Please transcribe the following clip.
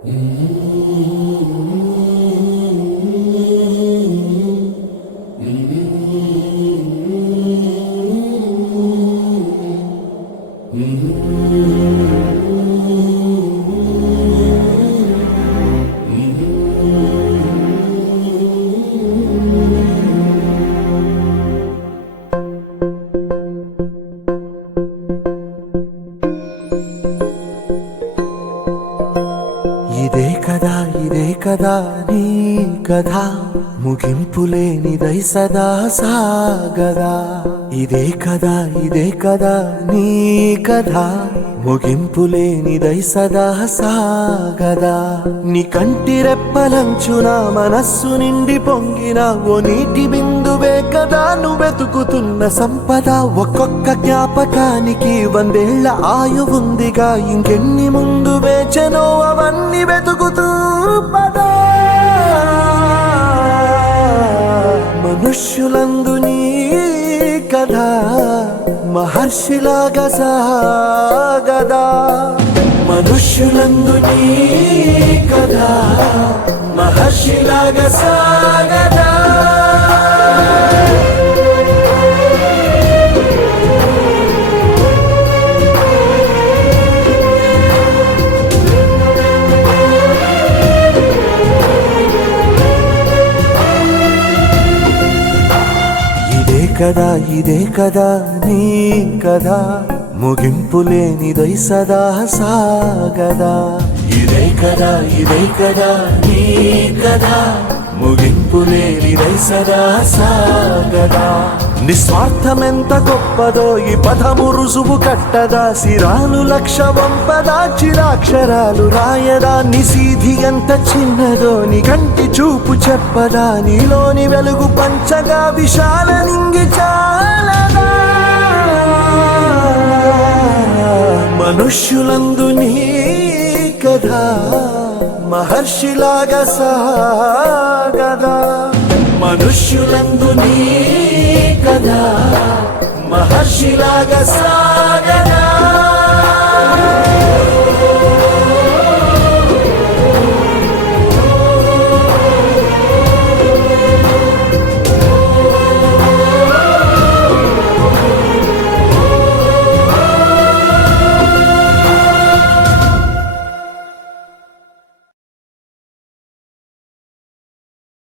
ఇదే కదా నీ కథ ముగింపులేనిదై సదా సాగదా. ఇదే కదా నీ కథ ముగింపులేనిదై సదా సాగదా. నీ కంటి రెప్పలంచున మనస్సు నిండి పొంగిన ఓ నీటి బిందువే కదా నువ్వెతుకుతున్న సంపద. ఒక్కొక్క జ్ఞాపకానికి 100 ఏళ్ల ఆయువుందిగా, ఇంకెన్ని ముందు వేచనో అవన్నీ వెతుకుతూ పదా. మనుష్యులందు నీ కథ మహర్షిలాగా సాగదా. మనుష్యులందు నీ కథ మహర్షిలాగా సాగదా. ఇదే కదా నీ కథ ముగింపులేనిదై సదా సాగదా. ఇదే కదా నీ కథ ముగింపులేనిదై సదా సాగదా. నిస్వార్థమెంత గొప్పదో ఈ పదము రుజువు కట్టదా. సిరాలు లక్ష వంపదా, చిరాక్షరాలు రాయదా. నిశీధి ఎంత చిన్నదో నీ కంటి చూపు చెప్పదా. నీలోని వెలుగు పంచగా విశాల నింగి చాలదా. మనుష్యులందు నీ కథ మహర్షిలాగా సాగదా. మనుష్యులందు నీ కథ మహర్షిలాగా సాగదా.